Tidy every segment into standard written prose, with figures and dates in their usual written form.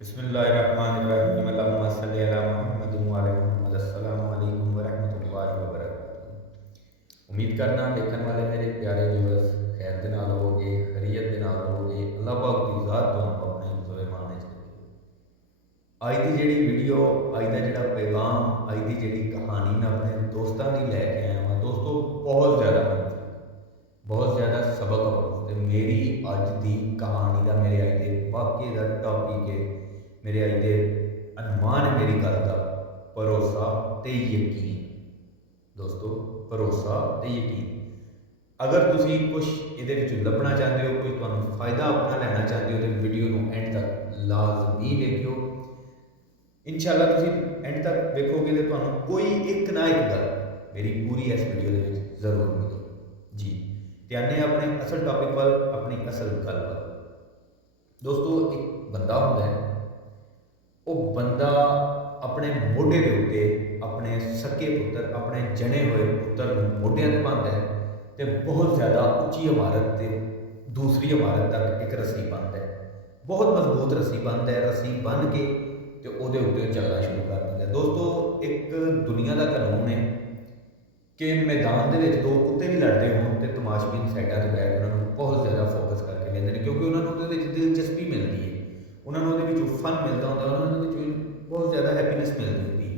बिस्मिल्लाहिर्रहमानिर्रहीम अल्लाहुम्मा सल्लि अला मुहम्मद व अला मुहम्मद। अस्सलामु अलैकुम व रहमतुल्लाहि व बरकातुहू। उम्मीद करना देखने वाले मेरे प्यारे व्यूअर्स खैर दे नाल होवोगे, खैरियत दे नाल होवोगे। अल्लाह पाक दी ज़ात तुहानू अपने हिफ्ज़ व ईमान विच रखे। अज की जिहड़ी वीडियो, अज का जिहड़ा पैगाम, अज की जिहड़ी कहानी मैं अपने दोस्तों की लैके आया हूँ। दोस्तों बहुत ज़्यादा बहुत ज़्यादा सबक और मेरी अज की कहानी का मेरे अज के वाक़े का टॉपिक है, मेरे अज के अनुमान है मेरी गल का भरोसा ते यकीन। दोस्तों भरोसा ते यकीन, अगर तुसी कुछ ये लभना चाहते हो, कोई तुहानू फायदा अपना लेना चाहते हो तो वीडियो को एंड तक लाजमी देखियो। इंशाअल्लाह तुसी एंड तक देखोगे तो तुहानू कोई एक ना एक गल मेरी पूरी इस वीडियो के जरूर मिलेगी जी। ध्यान अपने असल टॉपिक वाल, अपनी असल गल वाल। दोस्तों एक बंदा होता है, वो बंदा अपने मोढे के उत्ते अपने सके पुत्र, अपने जने हुए पुत्र मोढिया से बांधता है तो बहुत ज़्यादा उच्ची इमारत से दूसरी इमारत तक एक रस्सी बांधता है। बहुत मजबूत रस्सी बांधता है। रस्सी बन के तो वो चलना शुरू कर देता है। दोस्तों एक दुनिया का कानून है कि मैदान के दो कुत्ते भी लड़ते हो तो तमाशबीन साइडों से बैठ उन्होंने बहुत ज़्यादा फोकस करके लेते हैं, क्योंकि उन्होंने दिलचस्पी मिलती है, उन्होंने फन मिलता होता है, उन्होंने बहुत ज़्यादा हैप्पीनेस मिलती होती है।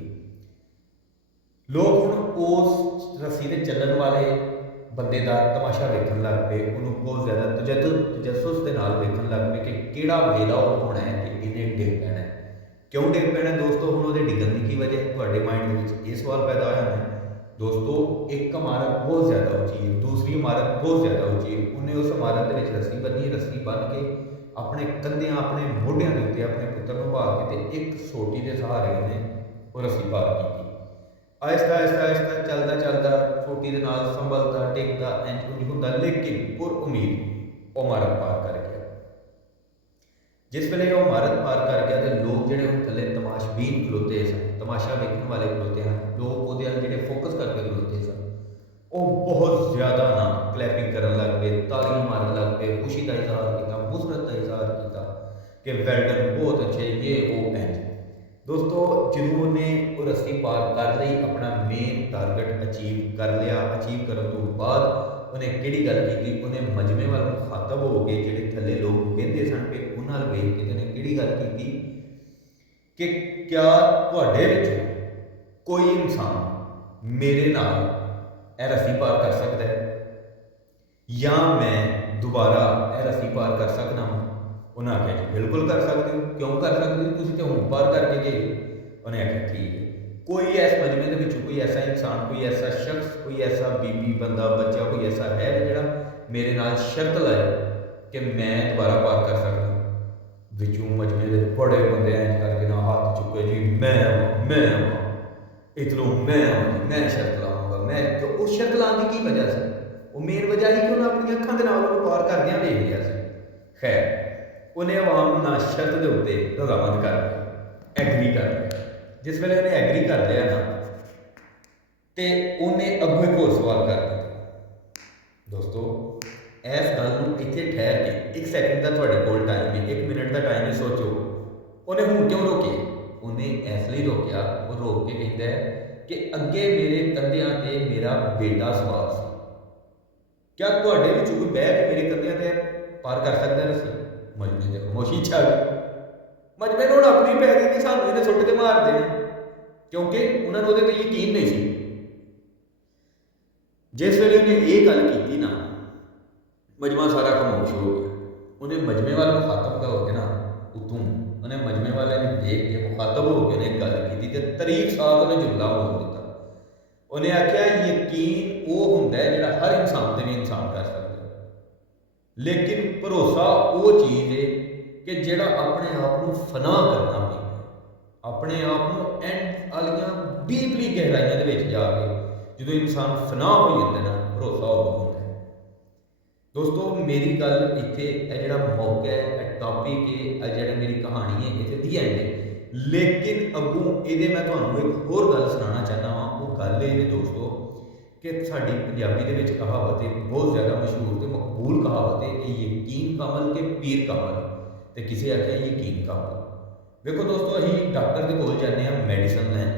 लोग हूँ उस रस्सी से चलन वाले बंदे का तमाशा वेखन लग पे, उन्होंने बहुत ज़्यादा तजस्सुस के नाल वेखन लग पे कि किहड़ा वेला होना है कि इन्हें डिग पैना है। क्यों डिग पैना दोस्तों? हूँ वो डिगन की वजह थोड़े माइंड में ये सवाल पैदा होया है। दोस्तों एक इमारत बहुत ज़्यादा उच्ची है, दूसरी इमारत बहुत ज़्यादा उच्ची है। उन्हें उस इमारत के रस्सी बनी, रस्सी बन के अपने कंधियां, अपने मोढियां के उत्ते अपने पुत्र को भाल के एक सोटी के सहारे उन्हें वो रस्सी पार की। आहिस्ता आहिस्ता आहिस्ता चलता चलता सोटी के नाल संभलता टिकता इंज कुछ होंदा, लेकिन पुर उम्मीद वो इमारत पार कर गया। जिस वेले वो इमारत पार कर गया तो लोग जिहड़े उन थले तमाशबीन खलोते सन, तमाशा वेखण वाले खलोते हैं, लोग वो जिहड़े फोकस करके खलोते सन, वो बहुत ज़्यादा ना क्लैपिंग करन लग पे, तालियां मारन लग पे, खुशी का इजहार किया, मुसरत का इजहार किया कि वेल डन, बहुत अच्छे, ये वो इंज। दोस्तों जो उन्हें वो रस्सी पार कर ली, अपना मेन टारगेट अचीव कर लिया। अचीव करने तो बाद उन्हें किहड़ी गल की, उन्हें मजमे वाल मुखातब हो गए जिहड़े थले लोग वेंदे सन पे उन्हां वेख के उन्हें किहड़ी गल की कि क्या तुहाडे विचों कोई इंसान मेरे नाल यह रस्सी पार कर सकता है, या मैं दोबारा यह रस्सी पार कर सकता हूँ? उन्हें आख्या जी बिल्कुल कर सकते हो, क्यों कर सकते हो, तुसीं तो हुण पार करके गए। उन्हें आख्या ठीक है। कोई इस मजमे के विच कोई ऐसा इंसान, कोई ऐसा शख्स, कोई ऐसा बीबी, बंदा, बच्चा कोई ऐसा है जिहड़ा मेरे नाल शर्त लाए कि मैं दोबारा पार कर सकता? विचों मजमे के बड़े बंदे इंज करके ना हाथ चुके जी, मैं इधरों मैं शर्त लाऊंगा। मैं तो उस शर्त लाने की वजह से वो मेन वजह ही कि उन्हें अपनी अखां दे नाल पार करदियां देख लिया से। खैर उन्हें आवाम ना शर्त के उत्ते रजामंद कर लिया, एग्री कर लिया। जिस वेले उन्हें एग्री कर लिया ना तो उन्हें अगों एक होर सवाल कर दिया। दोस्तों इस गल को इतने ठहर के एक सैकेंड का थोड़े कोल टाइम है, 1 मिनट का टाइम है, सोचो उन्हें हूँ क्यों रोके? उन्हें इसलिए रोकया, वो रोक के कहता है कि अगे मेरे कंधियां ते मेरा बेटा सवार सी, क्या तुहाडे विच कोई बह के मेरे कंधियां ते पार कर सकता है रस्सी? मजमे ते खामोशी छा गई। मजमे नूं हुण अपनी पै गई कि सानूं इहने सुੱਟ के मार देना, क्योंकि उन्होंने उहदे ते यकीन नहीं सी। जिस वेले उन्हें ये गल की ना, मजमा सारा खामोश हो गया। उन्हें मजमे वाले मुखातब का हो गया ना उतों, उन्हें मजमे वाले ने देख के मुखातब हो गए, उन्हें गल की तो तरीक साथ उन्हें जुमला बोल दिता। उन्हें आख्या यकीन वो होंदा है जिहड़ा हर इंसान से भी इंसान कर सकता है, लेकिन भरोसा वो चीज़ है कि जिहड़ा अपने आप को फना करना पैंदा, अपने आप को एंड वालियां डीपली गहराइयां दे विच जाके जो इंसान फना हो जाता ना, भरोसा उदों होंदा है। दोस्तों मेरी गल इत्थे जिहड़ा मौका है, टॉपिक है, जिहड़ी मेरी कहानी है, इत्थे दी एंड है। लेकिन अगों ये मैं तुहानूं एक होर गल सुनाना चाहता हाँ। वो गल ये दोस्तों कि साडी पंजाबी दे विच कहावत है, बहुत ज़्यादा मशहूर तो मकबूल कहावत है कि यकीन कमल के पीर कमल, तो किसी आख्या यकीन कमल। ਵੇਖੋ ਦੋਸਤੋ, ਅਸੀਂ ਡਾਕਟਰ ਦੇ ਕੋਲ ਜਾਂਦੇ ਹਾਂ ਮੈਡੀਸਨ ਲੈਣ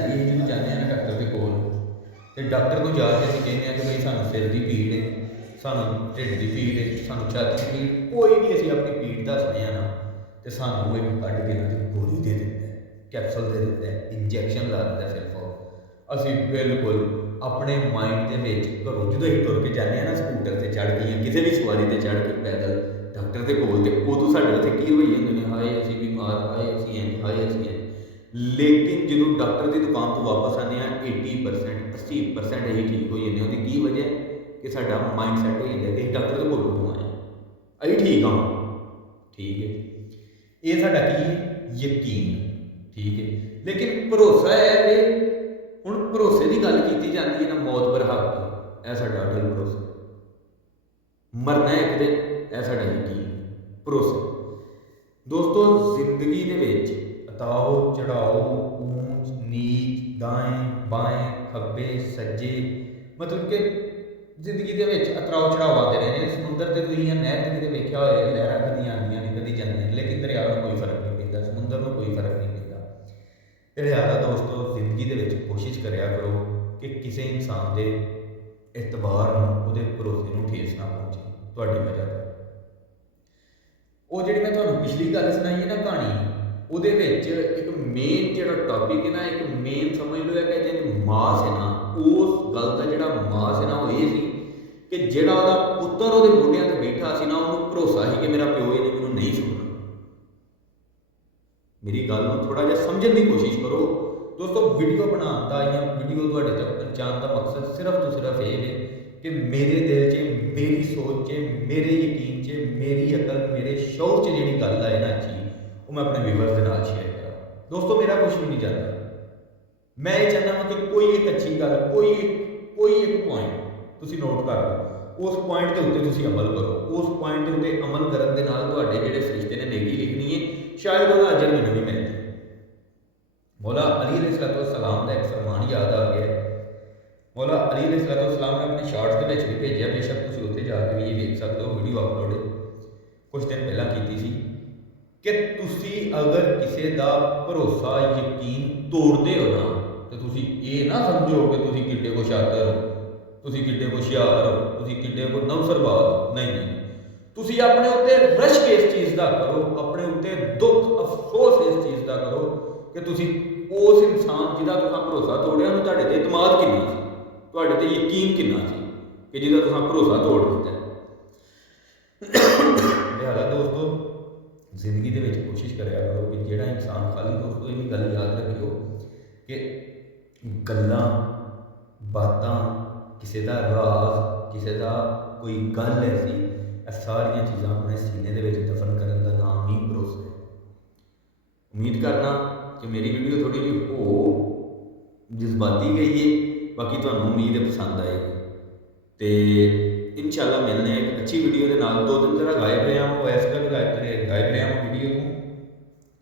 ਲਈ ਜਦੋਂ ਜਾਂਦੇ ਹਾਂ ਨਾ ਡਾਕਟਰ ਦੇ ਕੋਲ, ਤੇ ਡਾਕਟਰ ਕੋਲ ਜਾ ਕੇ ਅਸੀਂ ਕਹਿੰਦੇ ਹਾਂ ਕਿ ਬਈ ਸਾਨੂੰ ਸਿਰ ਦੀ ਪੀੜ ਹੈ, ਸਾਨੂੰ ਢਿੱਡ ਦੀ ਪੀੜ ਹੈ, ਸਾਨੂੰ ਛਾਤੀ ਦੀ ਪੀੜ, ਕੋਈ ਵੀ ਅਸੀਂ ਆਪਣੀ ਪੀੜ ਦੱਸਦੇ ਹਾਂ ਨਾ, ਤੇ ਸਾਨੂੰ ਇੱਕ ਕੱਢ ਕੇ ਨਾ ਗੋਲੀ ਦੇ ਦਿੰਦਾ, ਕੈਪਸੂਲ ਦੇ ਦਿੰਦਾ, ਇੰਜੈਕਸ਼ਨ ਲਾ ਦਿੰਦਾ ਸਿਰਫ। ਅਸੀਂ ਬਿਲਕੁਲ ਆਪਣੇ ਮਾਈਂਡ ਦੇ ਵਿੱਚ ਘਰੋਂ ਜਦੋਂ ਅਸੀਂ ਤੁਰ ਕੇ ਜਾਂਦੇ ਹਾਂ ਨਾ, ਸਕੂਟਰ ਤੇ ਚੜ੍ਹ ਕੇ ਜਾਂ ਕਿਸੇ ਵੀ ਸਵਾਰੀ ਤੇ ਚੜ੍ਹ ਕੇ ਪੈਦਲ ਡਾਕਟਰ ਦੇ ਕੋਲ, ਤੇ ਉਦੋਂ ਸਾਡੇ ਉੱਥੇ ਕੀ ਹੋਈ ਜਾਂਦੇ ਨੇ, ਹਾਏ ਅਸੀਂ ਬਿਮਾਰ, ਹਾਏ ਅਸੀਂ ਇੰਝ, ਹਾਏ ਅਸੀਂ ਇੰਝ। ਲੇਕਿਨ ਜਦੋਂ ਡਾਕਟਰ ਦੀ ਦੁਕਾਨ ਤੋਂ ਵਾਪਸ ਆਉਂਦੇ ਹਾਂ 80% 80% ਅਸੀਂ ਠੀਕ ਹੋ ਜਾਂਦੇ ਹਾਂ। ਉਹਦੀ ਕੀ ਵਜ੍ਹਾ ਕਿ ਸਾਡਾ ਮਾਈਂਡ ਸੈੱਟ ਹੋ ਜਾਂਦਾ ਕਿ ਅਸੀਂ ਡਾਕਟਰ ਦੇ ਕੋਲ ਕਿਉਂ ਆਏ, ਅਸੀਂ ਠੀਕ ਹਾਂ, ਠੀਕ ਹੈ। ਇਹ ਸਾਡਾ ਕੀ ਹੈ, ਯਕੀਨ, ਠੀਕ ਹੈ। ਲੇਕਿਨ ਭਰੋਸਾ ਹੈ ਕਿ ਹੁਣ ਭਰੋਸੇ ਦੀ ਗੱਲ ਕੀਤੀ ਜਾਂਦੀ ਹੈ ਨਾ, ਮੌਤ ਬਰਹਕ, ਇਹ ਸਾਡਾ ਅਟਲ ਭਰੋਸਾ, ਮਰਨਾ ਇੱਕ ਦਿਨ, ਇਹ ਸਾਡਾ ਯਕੀਨ, ਭਰੋਸਾ। ਦੋਸਤੋ, ਜ਼ਿੰਦਗੀ ਦੇ ਵਿੱਚ ਉਤਾਰ ਚੜਾਓ, ਊਂਚ ਨੀਚ, ਦਾएं ਬਾएं, ਖੱਬੇ ਸੱਜੇ, ਮਤਲਬ ਕਿ ਜ਼ਿੰਦਗੀ ਦੇ ਵਿੱਚ ਉਤਰਾਅ ਚੜਾਓ ਆਉਂਦੇ ਰਹੇ ਨੇ। ਸਮੁੰਦਰ ਤੇ ਤੁਸੀਂ ਜਾਂ ਨਹਿਰ ਤੇ ਕਿਤੇ ਵੇਖਿਆ ਹੋਇਆ, ਲਹਿਰਾਂ ਕਦੀ ਆਉਂਦੀਆਂ ਨੇ ਕਦੀ ਜਾਂਦੀਆਂ ਨੇ, ਲੇਕਿਨ ਦਰਿਆ ਨੂੰ ਕੋਈ ਫਰਕ ਨਹੀਂ ਪੈਂਦਾ, ਸਮੁੰਦਰ ਨੂੰ ਕੋਈ ਫਰਕ ਨਹੀਂ ਪੈਂਦਾ। ਤੇ ਲਿਹਾਜ਼ਾ ਦੋਸਤੋ, ਜ਼ਿੰਦਗੀ ਦੇ ਵਿੱਚ ਕੋਸ਼ਿਸ਼ ਕਰਿਆ ਕਰੋ ਕਿ ਕਿਸੇ ਇਨਸਾਨ ਦੇ ਇਤਬਾਰ ਨੂੰ, ਉਹਦੇ ਭਰੋਸੇ ਨੂੰ ਠੇਸ ਨਾ ਪਹੁੰਚੇ ਤੁਹਾਡੀ ਵਜ੍ਹਾ ਤੋਂ। ਉਹ ਜਿਹੜੀ ਮੈਂ ਤੁਹਾਨੂੰ ਪਿਛਲੀ ਗੱਲ ਸੁਣਾਈ ਹੈ ਨਾ ਕਹਾਣੀ, ਉਹਦੇ ਵਿੱਚ ਇੱਕ ਮੇਨ ਜਿਹੜਾ ਟੌਪਿਕ ਹੈ ਨਾ, ਇੱਕ ਮੇਨ ਸਮਝ ਲਓ ਕਿ ਜਿਹੜੀ ਮਾਸ ਹੈ ਨਾ, ਉਸ ਗੱਲ ਦਾ ਜਿਹੜਾ ਮਾਸ ਹੈ ਨਾ, ਉਹ ਇਹ ਸੀ ਕਿ ਜਿਹੜਾ ਉਹਦਾ ਪੁੱਤਰ ਉਹਦੇ ਮੋਢਿਆਂ ਤੇ ਬੈਠਾ ਸੀ ਨਾ, ਉਹਨੂੰ ਭਰੋਸਾ ਸੀ ਕਿ ਮੇਰਾ ਪਿਓ ਇਹਨੇ ਮੈਨੂੰ ਨਹੀਂ ਸੁਣਨਾ। ਮੇਰੀ ਗੱਲ ਨੂੰ ਥੋੜਾ ਜਿਹਾ ਸਮਝਣ ਦੀ ਕੋਸ਼ਿਸ਼ ਕਰੋ ਦੋਸਤੋ। ਵੀਡੀਓ ਬਣਾਉਣ ਦਾ ਜਾਂ ਵੀਡੀਓ ਤੁਹਾਡੇ ਤੱਕ ਪਹੁੰਚਾਉਣ ਦਾ ਮਕਸਦ ਸਿਰਫ ਤੋਂ ਸਿਰਫ ਇਹ ਹੈ ਕਿ ਮੇਰੇ ਦਿਲ 'ਚ, ਮੇਰੀ ਸੋਚ 'ਚ, ਮੇਰੇ ਯਕੀਨ 'ਚ, ਮੇਰੀ ਅਕਲ, ਮੇਰੇ ਸ਼ੌਕ 'ਚ ਜਿਹੜੀ ਗੱਲ ਆਏ ਨਾ ਅੱਛੀ, ਉਹ ਮੈਂ ਆਪਣੇ ਵਿਊਅਰਸ ਦੇ ਨਾਲ ਸ਼ੇਅਰ ਕਰਾਂ। ਦੋਸਤੋ, ਮੇਰਾ ਕੁਝ ਵੀ ਨਹੀਂ ਚਾਹੁੰਦਾ, ਮੈਂ ਇਹ ਚਾਹੁੰਦਾ ਹਾਂ ਕਿ ਕੋਈ ਇੱਕ ਅੱਛੀ ਗੱਲ, ਕੋਈ ਇੱਕ ਪੁਆਇੰਟ ਤੁਸੀਂ ਨੋਟ ਕਰ ਲਓ, ਉਸ ਪੁਆਇੰਟ ਦੇ ਉੱਤੇ ਤੁਸੀਂ ਅਮਲ ਕਰੋ। ਉਸ ਪੁਆਇੰਟ ਦੇ ਉੱਤੇ ਅਮਲ ਕਰਨ ਦੇ ਨਾਲ ਤੁਹਾਡੇ ਜਿਹੜੇ ਫਰਿਸ਼ਤੇ ਨੇ ਨੇਕੀ ਲਿਖਣੀ ਹੈ, ਸ਼ਾਇਦ ਉਹਦਾ ਅਜਰ ਮੈਨੂੰ ਵੀ ਮਿਲ ਜਾਏ। ਮੌਲਾ ਅਲੀ अलैहिस्सलाम ਦਾ ਇੱਕ ਫਰਮਾਨ ਯਾਦ ਆ ਗਿਆ। ਮੌਲਾ ਅਲੀ अलैहिस्सलाम ਨੇ ਆਪਣੇ ਸ਼ਾਰਟਸ ਦੇ ਵਿੱਚ ਵੀ ਭੇਜਿਆ, ਬੇਸ਼ੱਕ ਤੁਸੀਂ ਉੱਥੇ ਜਾ ਕੇ ਵੀ ਇਹ ਦੇਖ ਸਕਦੇ ਹੋ, ਵੀਡੀਓ ਅਪਲੋਡ ਕੁਝ ਦਿਨ ਪਹਿਲਾਂ ਕੀਤੀ ਸੀ, ਕਿ ਤੁਸੀਂ ਅਗਰ ਕਿਸੇ ਦਾ ਭਰੋਸਾ, ਯਕੀਨ ਤੋੜਦੇ ਹੋ ਨਾ, ਤੇ ਤੁਸੀਂ ਇਹ ਨਾ ਸਮਝੋ ਕਿ ਤੁਸੀਂ ਕਿੱਡੇ ਕੋ ਸ਼ਾਤਰ ਹੋ, ਤੁਸੀਂ ਕਿੱਡੇ ਕੋ ਹੁਸ਼ਿਆਰ ਹੋ, ਤੁਸੀਂ ਕਿੱਡੇ ਕੋ ਨੌਸਰਬਾਜ਼। ਨਹੀਂ, ਤੁਸੀਂ ਆਪਣੇ ਉੱਤੇ ਰਸ਼ਕ ਇਸ ਚੀਜ਼ ਦਾ ਕਰੋ, ਆਪਣੇ ਉੱਤੇ ਦੁੱਖ ਅਫਸੋਸ ਇਸ ਚੀਜ਼ ਦਾ ਕਰੋ ਕਿ ਤੁਸੀਂ ਉਸ ਇਨਸਾਨ ਜਿਹਦਾ ਤੁਸੀਂ ਭਰੋਸਾ ਤੋੜਿਆ, ਉਹਨੂੰ ਤੁਹਾਡੇ ਤੇ ਇਤਮਾਦ ਕਿੰਨਾ ਸੀ, ਤੁਹਾਡੇ ਤੇ ਯਕੀਨ ਕਿੰਨਾ ਸੀ ਕਿ ਜਿਹਦਾ ਤੁਸੀਂ ਭਰੋਸਾ ਤੋੜ ਦਿੱਤਾ। ਲਿਹਾਜ਼ਾ ਦੋਸਤੋ, ਜ਼ਿੰਦਗੀ ਦੇ ਵਿੱਚ ਕੋਸ਼ਿਸ਼ ਕਰਿਆ ਕਰੋ ਕਿ ਜਿਹੜਾ ਇਨਸਾਨ, ਖਾਲੀ ਦੋਸਤੋ ਇਹ ਗੱਲ ਯਾਦ ਰੱਖਿਓ ਕਿ ਗੱਲਾਂ ਬਾਤਾਂ, ਕਿਸੇ ਦਾ ਰਾਜ਼, ਕਿਸੇ ਦਾ ਕੋਈ ਗੱਲ ਐਸੀ, ਇਹ ਸਾਰੀਆਂ ਚੀਜ਼ਾਂ ਆਪਣੇ ਸੀਨੇ ਦੇ ਵਿੱਚ ਦਫਨ ਕਰਨ ਦਾ ਨਾਮ ਹੀ ਭਰੋਸਾ ਹੈ। ਉਮੀਦ ਕਰਨਾ ਕਿ ਮੇਰੀ ਵੀਡੀਓ ਥੋੜੀ ਜਿਹੀ ਹੋ ਜਜ਼ਬਾਤੀ ਗਈ ਹੈ, ਬਾਕੀ ਤੁਹਾਨੂੰ ਉਮੀਦ ਹੈ ਪਸੰਦ ਆਏਗੀ। ਤੇ ਇਨਸ਼ਾਅੱਲਾ ਮਿਲਦੇ ਹਾਂ ਇੱਕ ਅੱਛੀ ਵੀਡੀਓ ਦੇ ਨਾਲ। 2 ਦਿਨ ਜਿਹੜਾ ਗਾਇਬ ਰਿਹਾ ਉਹ ਇਸ ਕਰਕੇ ਗਾਇਬ ਰਿਹਾ ਮੈਂ ਵੀਡੀਓ ਤੋਂ,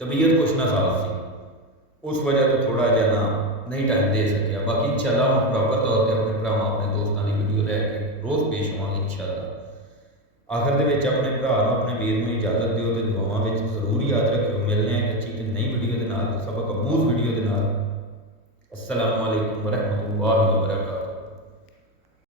ਤਬੀਅਤ ਕੁਛ ਨਾ ਸਾਫ਼ ਸੀ, ਉਸ ਵਜ੍ਹਾ ਤੋਂ ਥੋੜਾ ਜਿਹਾ ਨਾ ਨਹੀਂ ਟਾਈਮ ਦੇ ਸਕਿਆ। ਬਾਕੀ ਇਨਸ਼ਾਅੱਲਾ ਹੁਣ ਪ੍ਰੋਪਰ ਤੌਰ ਤੇ ਆਪਣੇ ਭਰਾਵਾਂ, ਆਪਣੇ ਦੋਸਤਾਂ ਦੀ ਵੀਡੀਓ ਲੈ ਕੇ ਰੋਜ਼ ਪੇਸ਼ ਹੋਵਾਂਗੇ ਇਨਸ਼ਾਅੱਲਾ। ਆਖਰ ਦੇ ਵਿੱਚ ਆਪਣੇ ਭਰਾ ਨੂੰ, ਆਪਣੇ ਵੀਰ ਨੂੰ ਇਜਾਜ਼ਤ ਦਿਓ ਤੇ ਦੁਆਵਾਂ ਵਿੱਚ ਜ਼ਰੂਰ ਯਾਦ ਰੱਖਿਓ। ਮਿਲਦੇ ਹਾਂ ਇੱਕ ਅੱਛੀ ਤੇ ਨਈ ਵੀਡੀਓ ਦੇ ਨਾਲ, ਸਬਕ ਅਮੂਜ਼ ਵੀਡੀਓ ਦੇ ਨਾਲ। अस्सलामु अलैकुम वरहमतुल्लाहि वबरकातुहू।